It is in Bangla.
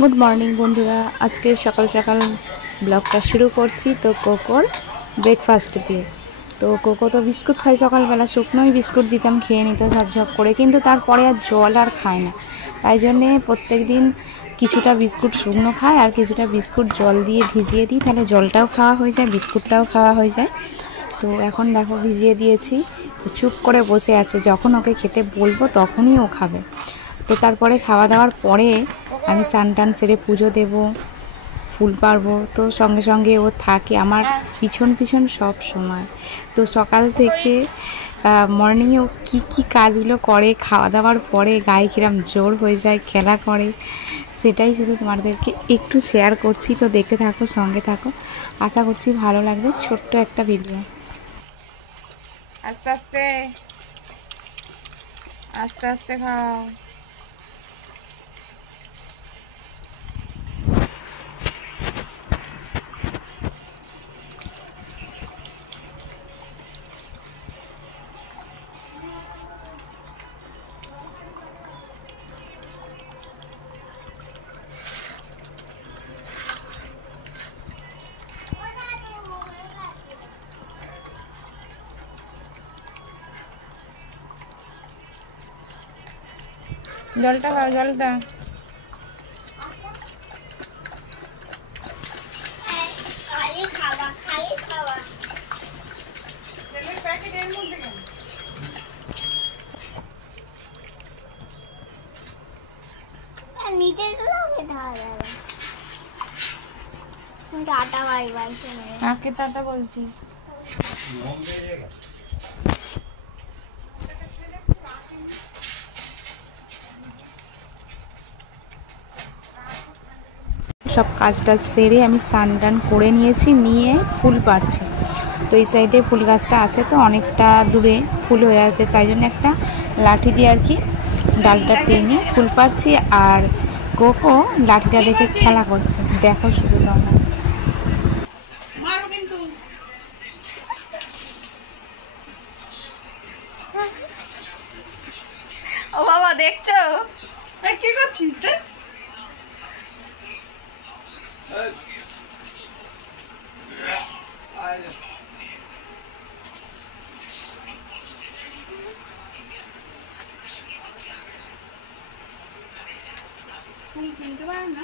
গুড মর্নিং বন্ধুরা, আজকে সকাল সকাল ব্লগটা শুরু করছি তো কোকোর ব্রেকফাস্ট দিয়ে। তো কোকো তো বিস্কুট খায় সকালবেলা, শুকনোই বিস্কুট দিতাম খেয়ে নিত ঝপঝপ করে, কিন্তু তারপরে আর জল আর খায় না। তাই জন্যে প্রত্যেক দিন কিছুটা বিস্কুট শুকনো খায় আর কিছুটা বিস্কুট জল দিয়ে ভিজিয়ে দিই, তাহলে জলটাও খাওয়া হয়ে যায়, বিস্কুটটাও খাওয়া হয়ে যায়। তো এখন দেখো ভিজিয়ে দিয়েছি, চুপ করে বসে আছে, যখন ওকে খেতে বলবো তখনই ও খাবে। তো তারপরে খাওয়া দাওয়ার পরে আমি স্নান টান সেরে পুজো দেব, ফুল পারবো, তো সঙ্গে সঙ্গে ও থাকে আমার পিছন পিছন সব সময়। তো সকাল থেকে মর্নিংয়ে ও কী কাজগুলো করে, খাওয়া দাওয়ার পরে গায়ে কিরম জোর হয়ে যায়, খেলা করে, সেটাই শুধু তোমাদেরকে একটু শেয়ার করছি। তো দেখতে থাকো, সঙ্গে থাকো, আশা করছি ভালো লাগবে। ছোট্ট একটা ভিডিও। আস্তে আস্তে আস্তে আস্তে খাও। জলটা খাও, জলটা। Tata bye bye. কাকে টাটা বলছি? সব কাজটা সেরে আমি স্নান টান করে নিয়েছি, নিয়ে ফুল পাড়ছি। তো এই সাইডে ফুল গাছটা আছে, তো অনেকটা দূরে ফুল হয়ে আছে, তাই জন্য একটা লাঠি দিয়ে আর কি ডালটা টেনে ফুল পাড়ছি। আর কোকো লাঠিটা দেখে খেলা করছে, দেখো শুধু তোমরা। ও বাবা, দেখছো কি করছিস? কিনতে পারে না।